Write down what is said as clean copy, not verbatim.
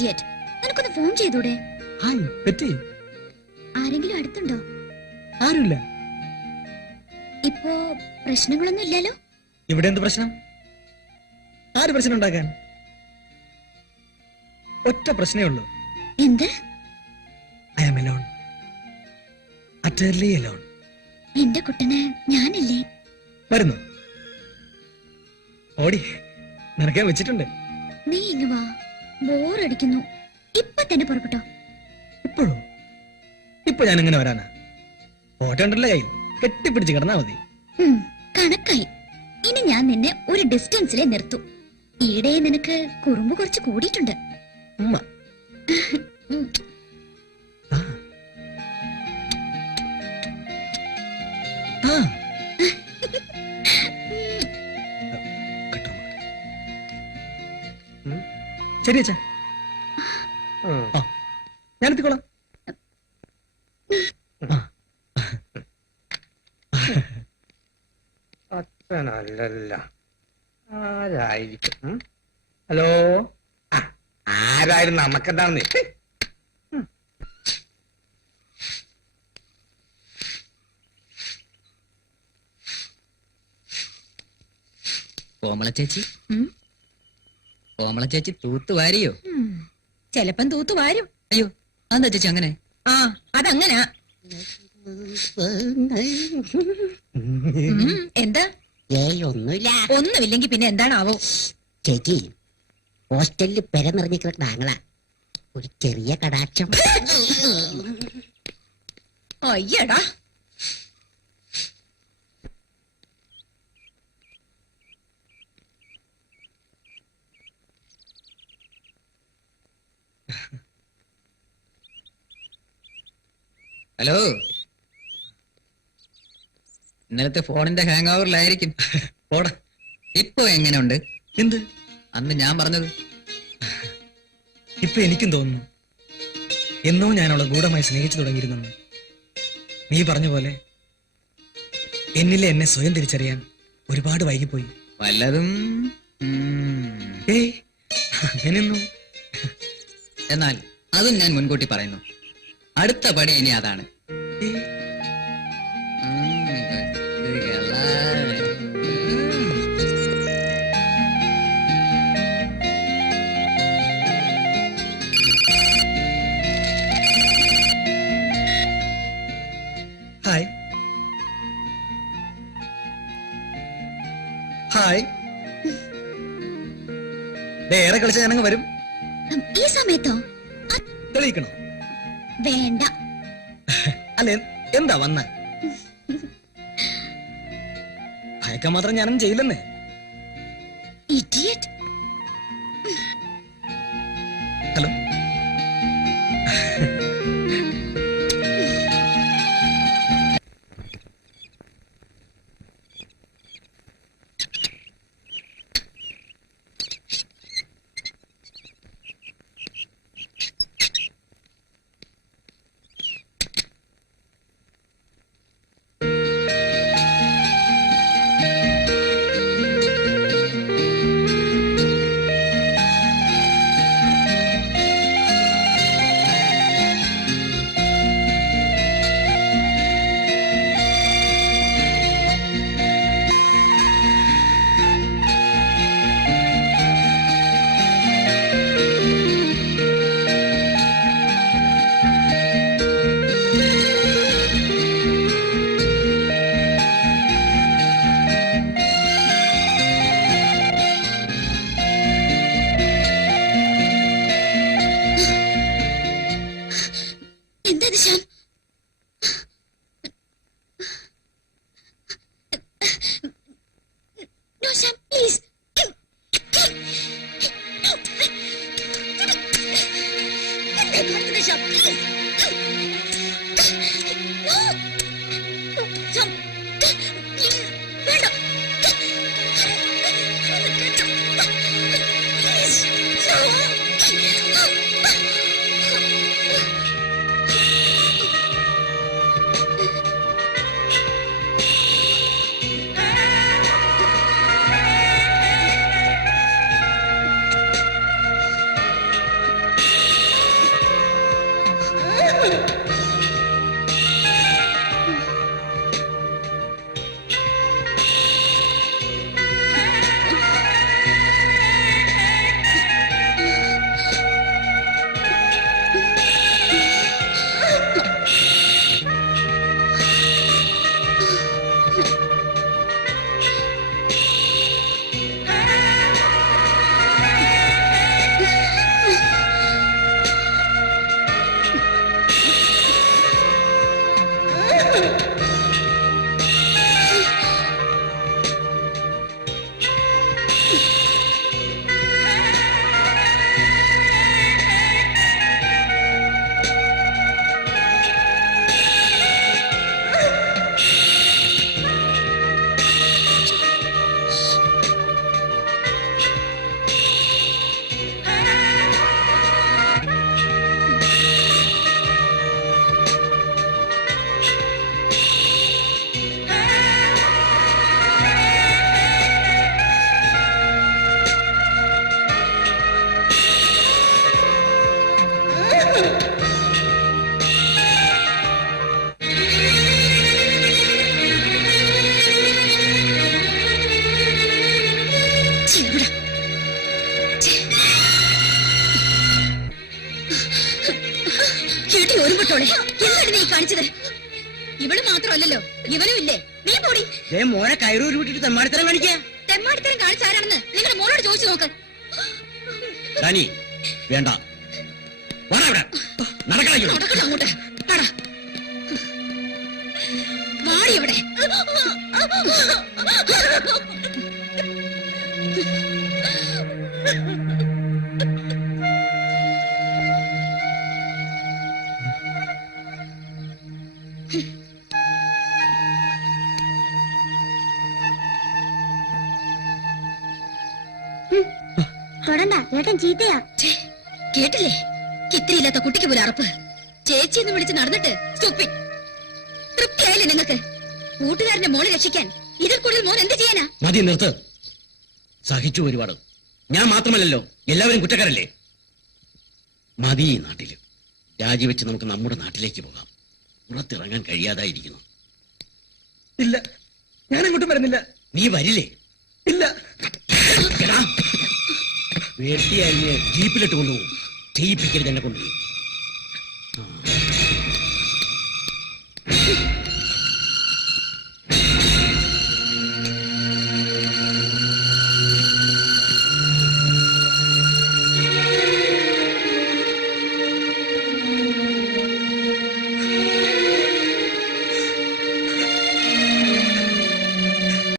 നിനക്കൊന്ന് ഫോൺ ചെയ്തൂടെ? ആരെങ്കിലും അടുത്തുണ്ടോ? ആരുമില്ല. ഇപ്പോ പ്രശ്നങ്ങളൊന്നും ഇല്ലല്ലോ? ഇവിടെ എന്ത് പ്രശ്നം? ആര് പ്രശ്നം ഉണ്ടാക്കാൻ? ഒറ്റ പ്രശ്നമേ ഉള്ളൂ. എന്ത്? I am alone, utterly alone. എന്റെ കുട്ടന് ഞാനില്ലേ? വരുന്നു. ഓടി നിനക്കാൻ വെച്ചിട്ടുണ്ട്. നീ ഇങ്ങ് വാ, ബോറടിക്കുന്നു. ഇപ്പൊ തന്നെ പുറപ്പെട്ടോ. ഇപ്പോഴോ? ഇപ്പൊ ഞാൻ എങ്ങനെ വരാനാ? ഫോട്ടോ ഉണ്ടല്ലോ കയ്യിൽ, കെട്ടിപ്പിടിച്ച് കിടന്നാ മതി. കണക്കായി. ഇനി ഞാൻ നിന്നെ ഒരു ഡിസ്റ്റൻസിലെ നിർത്തൂ. ഈടെ നിനക്ക് കുറുമ്പ് കുറച്ച് കൂടിയിട്ടുണ്ട്. ഉമ്മ. ആ. ആ. ശരി അച്ഛാ, ഞാനെത്തിക്കോളാം. അച്ഛനല്ല, ആരായിരിക്കും? ഹലോ, ആരായിരുന്നു? നമുക്കെന്താണെന്ന്. കോമള ചേച്ചി, കോമള ചേച്ചി തൂത്തുവാരിയോ? ചെലപ്പം തൂത്തുവാരും. അയ്യോ, അതെന്താ ചേച്ചി അങ്ങനെ? ആ, അതങ്ങനാ. എന്താ? ഒന്നുമില്ല. ഒന്നുമില്ലെങ്കി പിന്നെ എന്താണാവോ? ചേച്ചി, ഹോസ്റ്റലിൽ പെര നിറഞ്ഞു കിടക്കുന്ന ആങ്ങളാ, ഒരു ചെറിയ കടാക്ഷം. അയ്യടാ, ഹലോ, ഇന്നലത്തെ ഫോണിന്റെ ഹാങ് ഓവറിലായിരിക്കും. പോടാ. ഇപ്പൊ എങ്ങനെയുണ്ട്? എന്ത്? അന്ന് ഞാൻ പറഞ്ഞത്. ഇപ്പൊ എനിക്കും തോന്നുന്നു എന്നോ ഞാൻ അവളെ ഗൂഢമായി സ്നേഹിച്ചു തുടങ്ങിയിരുന്നു. നീ പറഞ്ഞ പോലെ എന്നിലെ എന്നെ സ്വയം തിരിച്ചറിയാൻ ഒരുപാട് വൈകിപ്പോയി. വല്ലതും ഏയ്, അങ്ങനെയൊന്നും. എന്നാൽ അതും ഞാൻ മുൻകൂട്ടി പറയുന്നു, അടുത്ത പടി ഇനി അതാണ്. ഏയ്, ഹായ് ഹായ്. ഏറെ കളിച്ച ഞാനങ്ങ് വരും. ഈ സമയത്തോ? തെളിയിക്കണം. വേണ്ട. അല്ല, എന്താ വന്ന? ഭയക്കാൻ മാത്രം ഞാനൊന്നും ചെയ്യില്ലെന്നേ. ഇഡിയറ്റ്. ഹലോ. എന്താ നിശാൻ? നിശാൻ, പ്ലീസ്. നിശാൻ, പ്ലീസ്. വേണ്ട. എടി ഒരുപെട്ടോളെ എന്താണ് നീ കാണിച്ചത്? ഇവള് മാത്രമല്ലല്ലോ ഇവനും ഇല്ലേ? നീ പോടി. മോനെ കയറൂരി വിട്ടിട്ട് തെമ്മാടിത്തരം കാണിക്കാ. തെമ്മാടിത്തരം കാണിച്ച ആരാണെന്ന് നിങ്ങളുടെ മോളോട് ചോദിച്ചു നോക്ക്. ഡാനി വേണ്ട, നടക്കണം അങ്ങോട്ട്. പടാ വാടി ഇവിടെ. തൊടണ്ട, ഏട്ടൻ ചീത്തയാ. കേട്ടില്ലേ? കിത്തിരിയില്ലാത്ത കുട്ടിക്ക് പോലും അറപ്പ്. ചേച്ചി എന്ന് വിളിച്ച് നടന്നിട്ട് സ്റ്റോപ്പി. തൃപ്തിയായില്ലേ നിങ്ങൾക്ക്? കൂട്ടുകാരന്റെ മോളെ രക്ഷിക്കാൻ ഇതിൽ കൂടുതൽ മോൻ എന്ത് ചെയ്യാനാ? മതി, നിർത്ത്. സഹിച്ചു ഒരുപാട്. ഞാൻ മാത്രമല്ലല്ലോ, എല്ലാവരും കുറ്റക്കാരല്ലേ. മതി. ഈ നാട്ടില് രാജിവെച്ച് നമുക്ക് നമ്മുടെ നാട്ടിലേക്ക് പോകാം. പുറത്തിറങ്ങാൻ കഴിയാതായിരിക്കുന്നു. ഇല്ല, ഞാൻ അങ്ങോട്ടും വരുന്നില്ല. നീ വരില്ലേ? ഇല്ല. എടാ, വെട്ടിയരിഞ്ഞ് ജീപ്പിലിട്ട് കൊണ്ടുപോകും. ചെയ്യിപ്പിക്കരുത് എന്നെ കൊണ്ടുപോയി.